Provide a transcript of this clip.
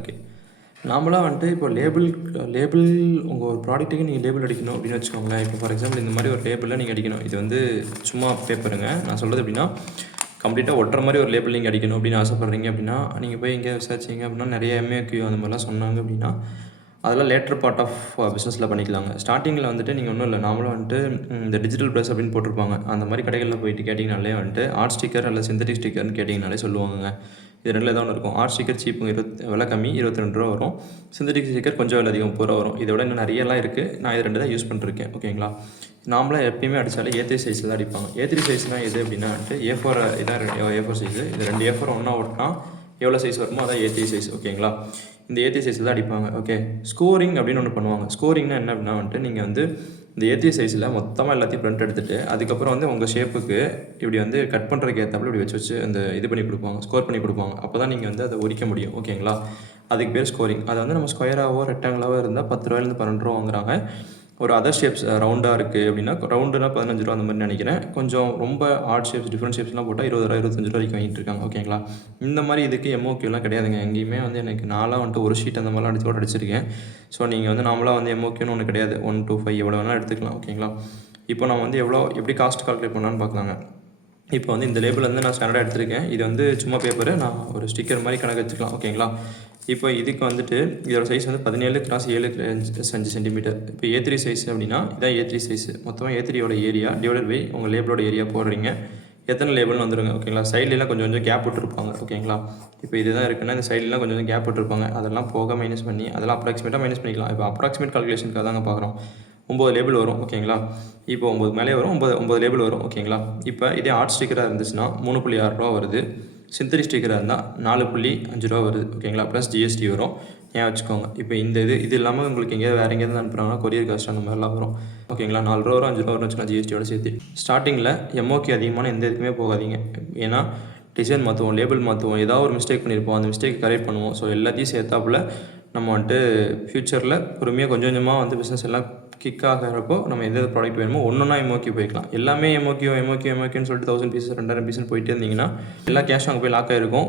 Okay. நாமலாம் வந்துட்டு இப்போ label உங்கள் ஒரு ப்ராடக்ட்டுக்கு நீங்கள் லேபிள் அடிக்கணும் அப்படின்னு வச்சுக்கோங்களேன். இப்போ ஃபார் எக்ஸாம்பிள் இந்த மாதிரி ஒரு லேபிளில் நீங்கள் அடிக்கணும். இது வந்து சும்மா பேப்பருங்க. நான் சொல்கிறது எப்படின்னா, கம்ப்ளீட்டாக ஒட்டுற மாதிரி ஒரு லேபிள் நீங்கள் அடிக்கணும் அப்படின்னு ஆசைப்பட்றீங்க அப்படின்னா, நீங்கள் போய் எங்கேயா விசாரிச்சிங்க அப்படின்னா நிறைய எம்ஏக்யூ அந்த மாதிரிலாம் சொன்னாங்க அப்படின்னா, அதெல்லாம் லேட்டர் பார்ட் ஆஃப் பிஸ்னஸில் பண்ணிக்கலாங்க. ஸ்டார்டிங்கில் வந்துட்டு நீங்கள் ஒன்றும் இல்லை, நாமளும் வந்துட்டு இந்த டிஜிட்டல் ப்ரெஸ் அப்படின்னு போட்டிருப்பாங்க. அந்த மாதிரி கடைகளில் போயிட்டு கேட்டிங்கனாலே வந்துட்டு ஆர்ட் ஸ்டிக்கர் அல்லது சிந்தட்டிக் ஸ்டிக்கர்னு கேட்டிங்கனாலே சொல்லுவாங்க. இது ரெண்டில் ஏதாவது ஒன்று இருக்கும். ஆர்ட் ஸ்டிக்கர் சீப்புங்க, விலை கம்மி, ₹22 வரும். சிந்தட்டிக் ஸ்டிக்கர் கொஞ்சம் விலை அதிகம், ₹30 வரும். இதை விட இன்னும் நிறையலாம் இருக்குது. நான் இது 2 தான் யூஸ் பண்ணிருக்கேன். ஓகேங்களா. நாமளாக எப்பயுமே அடித்தாலே A3 சைஸில் தான் அடிப்பாங்க. A3 சைஸ்னால் எது அப்படின்னா வந்துட்டு A4 இதான் A4 சைஸு. இது 2 A4 ஒன்றா ஓட்டினா எவ்வளோ சைஸ் வருமோ அதான் A3 சைஸ். ஓகேங்களா. இந்த A3 சைஸில் தான் அடிப்பாங்க. ஓகே. ஸ்கோரிங் அப்படின்னு ஒன்று பண்ணுவாங்க. ஸ்கோரிங்னா என்ன அப்படின்னா வந்துட்டு நீங்கள் வந்து இந்த A3 சைஸில் மொத்தமாக எல்லாத்தையும் பிரிண்ட் எடுத்துகிட்டு அதுக்கப்புறம் வந்து உங்கள் ஷேப்புக்கு இப்படி வந்து கட் பண்ணுறதுக்கு ஏற்றாப்புல இப்படி வச்சு அந்த இது பண்ணி கொடுப்பாங்க, ஸ்கோர் பண்ணி கொடுப்பாங்க. அப்போ தான் நீங்கள் வந்து அதை உரிக்க முடியும். ஓகேங்களா. அதுக்கு பேர் ஸ்கோரிங். அதை வந்து நம்ம ஸ்கொயராகவோ ரெக்டாங்கிளாவோ இருந்தால் ₹10 ₹12 வாங்குறாங்க. ஒரு அதர் ஷேப்ஸ் ரவுண்டாக இருக்குது அப்படின்னா, ரவுண்டுனா ₹15 அந்த மாதிரி நினைக்கிறேன். கொஞ்சம் ரொம்ப ஆட் ஷேப்ஸ், டிஃப்ரெண்ட் ஷேப்ஸ்லாம் போட்டால் ₹20 ₹25 வரைக்கும் வாங்கிட்டு இருக்காங்க. ஓகேங்களா. இந்த மாதிரி இதுக்கு எம்ஓக்யூலாம் கிடையாதுங்க. எங்கேயுமே வந்து எனக்கு நான்லாம் வந்துட்டு ஒரு ஷீட் அந்த மாதிரிலாம் கூட அடிச்சிருக்கேன். ஸோ நீங்கள் வந்து நாமளாக வந்து எம்ஓக்யூன்னு ஒன்று கிடையாது. 1 to 5 எவ்வளோ வேணாலும் எடுத்துக்கலாம். ஓகேங்களா. இப்போ நம்ம வந்து எப்படி காஸ்ட் கால்குலேட் பண்ணலான்னு பார்க்கலாங்க. இப்போ வந்து இந்த லேபிள் வந்து நான் ஸ்டாண்டர்டாக எடுத்திருக்கேன். இது வந்து சும்மா பேப்பரு, நான் ஒரு ஸ்டிக்கர் மாதிரி கணக்கு வச்சுக்கலாம். ஓகேங்களா. இப்போ இதுக்கு வந்துட்டு இதோட சைஸ் வந்து 17x7 சென்டிமீட்டர். இப்போ A3 சைஸ் அப்படின்னா இதான் A3 சைஸு. மொத்தமாக A3யோட ஏரியா டிவைடட் பை உங்கள் லேபிளோட ஏரியா போடுறீங்க. எத்தனை லேபிள்னு வந்துடுங்க. ஓகேங்களா. சைட்லாம் கொஞ்சம் கேப் விட்டுருப்பாங்க. ஓகேங்களா. இப்போ இதுதான் இருக்குன்னா இந்த சைட்லாம் கொஞ்சம் கேப் விட்டுருப்பாங்க. அதெல்லாம் போக மைனஸ் பண்ணி அதெல்லாம் அப்ராக்சிமேட்டாக மைனஸ் பண்ணிக்கலாம். இப்போ அப்ராக்சிமேட் கால்குலேஷனுக்காக தாங்க பார்க்குறோம். 9 லேபிள் வரும். ஓகேங்களா. இப்போ 9 மேலே வரும், 9 லேபிள் வரும். ஓகேங்களா. இப்போ இதே ஆர்ட் ஸ்டிக்கராக இருந்துச்சுன்னா ₹3.6 வருது. சிந்தட்டிக் ஸ்டிக்கராக இருந்தால் ₹4.5 வருது. ஓகேங்களா. ப்ளஸ் GST வரும். ஏன் வச்சுக்கோங்க. இப்போ இந்த இது இல்லாமல் உங்களுக்கு எங்கேயாவது வேறு எங்கேயாவது அனுப்புகிறாங்கன்னா கொரியர் காஸ்ட் அந்த மாதிரிலாம் வரும். ஓகேங்களா. ₹4 வரும், ₹5 வரும்னு வச்சுக்கலாம் GSTயோட சேர்த்து. ஸ்டார்டிங்கில் எம்ஓகே அதிகமான எந்த இதுக்குமே போகாதீங்க. ஏன்னா டிசைன் மாற்றுவோம், லேபிள் மாற்றுவோம், ஏதாவது ஒரு மிஸ்டேக் பண்ணியிருப்போம், அந்த மிஸ்டேக் கரெக்ட் பண்ணுவோம். ஸோ எல்லாத்தையும் சேர்த்தாப்புல நம்ம வந்துட்டு ஃப்யூச்சரில் பொறுமையாக கொஞ்சம் கொஞ்சமாக வந்து பிஸ்னஸ் எல்லாம் கிக் ஆகிறப்போ நம்ம எந்த ப்ராடக்ட் வேணுமோ ஒன்றுனா எம்ஓக்யூ போய்க்கலாம். எல்லாமே எம்ஓக்யூன்னு சொல்லிட்டு 1000 பீஸ் 2000 பீஸ்னு போயிட்டே இருந்தீங்கன்னா எல்லா கேஷும் அங்கே போய் லாக் ஆகிருக்கும்.